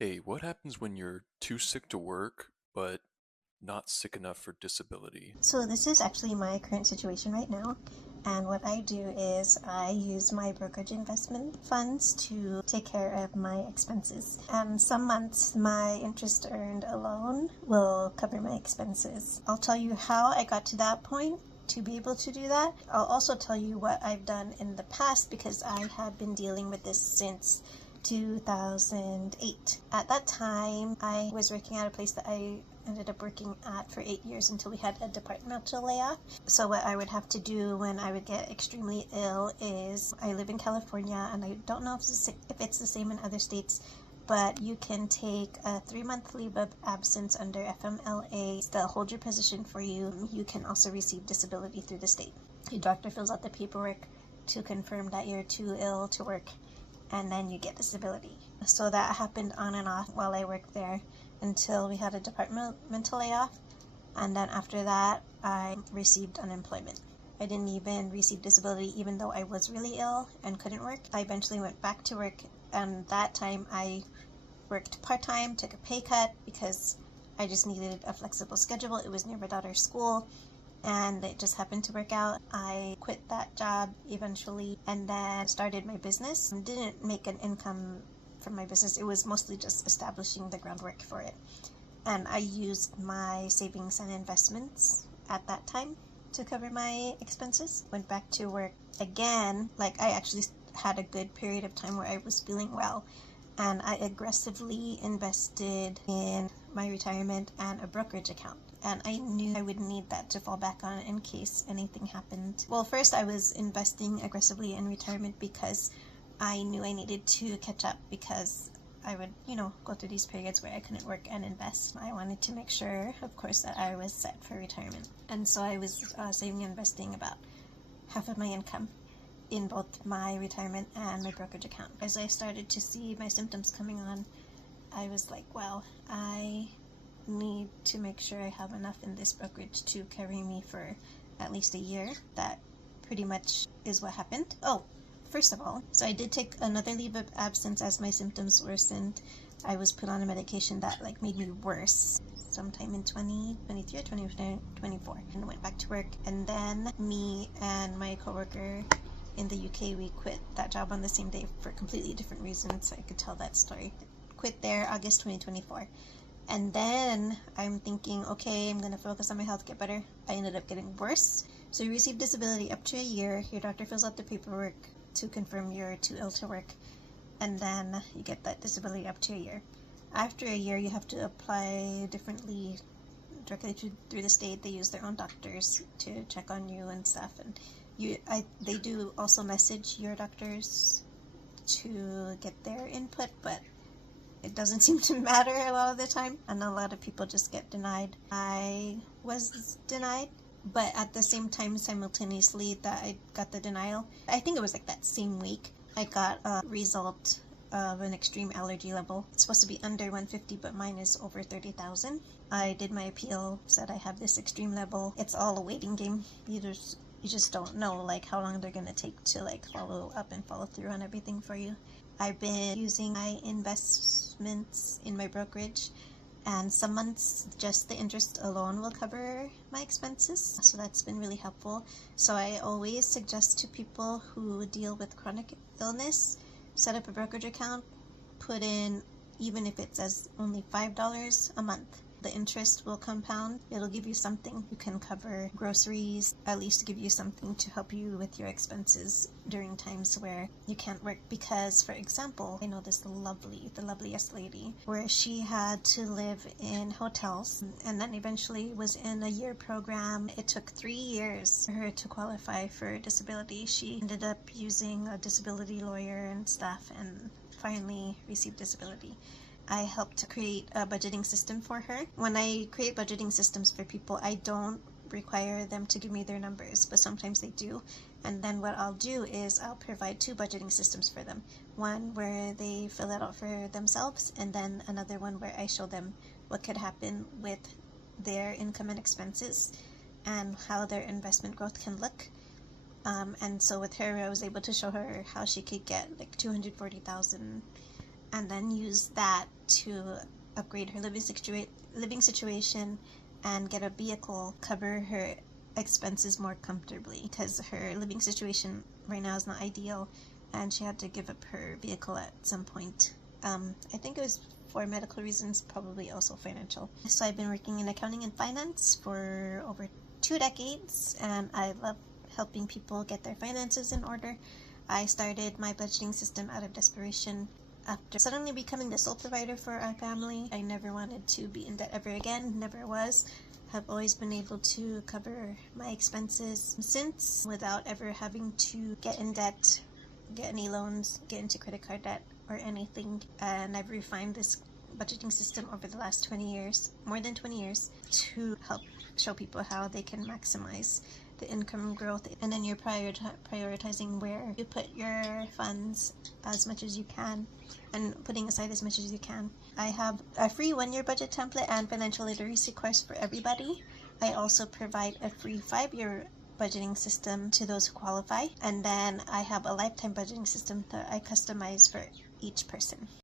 Hey, what happens when you're too sick to work, but not sick enough for disability? So this is actually my current situation right now. And what I do is I use my brokerage investment funds to take care of my expenses. And some months my interest earned alone will cover my expenses. I'll tell you how I got to that point to be able to do that. I'll also tell you what I've done in the past because I have been dealing with this since 2008. At that time, I was working at a place that I ended up working at for 8 years until we had a departmental layoff. So what I would have to do when I would get extremely ill is I live in California, and I don't know if it's the same in other states, but you can take a 3-month leave of absence under FMLA. They'll hold your position for you. You can also receive disability through the state. Your doctor fills out the paperwork to confirm that you're too ill to work, and then you get disability. So that happened on and off while I worked there until we had a departmental layoff, and then after that I received unemployment. I didn't even receive disability even though I was really ill and couldn't work. I eventually went back to work, and that time I worked part-time, took a pay cut because I just needed a flexible schedule. It was near my daughter's school, and it just happened to work out. I quit that job eventually and then started my business. Didn't make an income from my business. It was mostly just establishing the groundwork for it. And I used my savings and investments at that time to cover my expenses. Went back to work again. Like, I actually had a good period of time where I was feeling well, and I aggressively invested in my retirement and a brokerage account. And I knew I would need that to fall back on in case anything happened. Well, first I was investing aggressively in retirement because I knew I needed to catch up, because I would, go through these periods where I couldn't work and invest. I wanted to make sure, of course, that I was set for retirement. And so I was saving and investing about half of my income in both my retirement and my brokerage account. As I started to see my symptoms coming on, I was like, well, I need to make sure I have enough in this brokerage to carry me for at least a year. That pretty much is what happened. Oh, first of all, so I did take another leave of absence as my symptoms worsened. I was put on a medication that made me worse sometime in 2023 or 2024, and went back to work. And then me and my coworker in the UK, we quit that job on the same day for completely different reasons. So I could tell that story. Quit there August 2024. And then I'm thinking, okay, I'm going to focus on my health, get better. I ended up getting worse. So you receive disability up to a year. Your doctor fills out the paperwork to confirm you're too ill to work. And then you get that disability up to a year. After a year, you have to apply differently directly through the state. They use their own doctors to check on you and stuff. And they do also message your doctors to get their input, but it doesn't seem to matter a lot of the time, and a lot of people just get denied. I was denied, but at the same time, simultaneously that I got the denial, I think it was that same week, I got a result of an extreme allergy level. It's supposed to be under 150, but mine is over 30,000. I did my appeal, said I have this extreme level. It's all a waiting game. You just don't know how long they're gonna take to follow up and follow through on everything for you. I've been using my investments in my brokerage, and some months just the interest alone will cover my expenses, so that's been really helpful. So I always suggest to people who deal with chronic illness, set up a brokerage account, put in, even if it's as only $5 a month. The interest will compound. It'll give you something. You can cover groceries, at least give you something to help you with your expenses during times where you can't work. Because, for example, I know the loveliest lady, where she had to live in hotels and then eventually was in a year program. It took 3 years for her to qualify for disability. She ended up using a disability lawyer and stuff and finally received disability. I helped create a budgeting system for her. When I create budgeting systems for people, I don't require them to give me their numbers, but sometimes they do. And then what I'll do is I'll provide 2 budgeting systems for them. One where they fill it out for themselves, and then another one where I show them what could happen with their income and expenses and how their investment growth can look. And so with her, I was able to show her how she could get $240,000 and then use that to upgrade her living situation and get a vehicle, cover her expenses more comfortably, because her living situation right now is not ideal and she had to give up her vehicle at some point. I think it was for medical reasons, probably also financial. So I've been working in accounting and finance for over 2 decades, and I love helping people get their finances in order. I started my budgeting system out of desperation. After suddenly becoming the sole provider for our family, I never wanted to be in debt ever again, never was. Have always been able to cover my expenses since without ever having to get in debt, get any loans, get into credit card debt or anything. And I've refined this budgeting system over the last 20 years, more than 20 years, to help show people how they can maximize the income growth. And then you're prioritizing where you put your funds as much as you can and putting aside as much as you can. I have a free 1-year budget template and financial literacy course for everybody. I also provide a free 5-year budgeting system to those who qualify, and then I have a lifetime budgeting system that I customize for each person.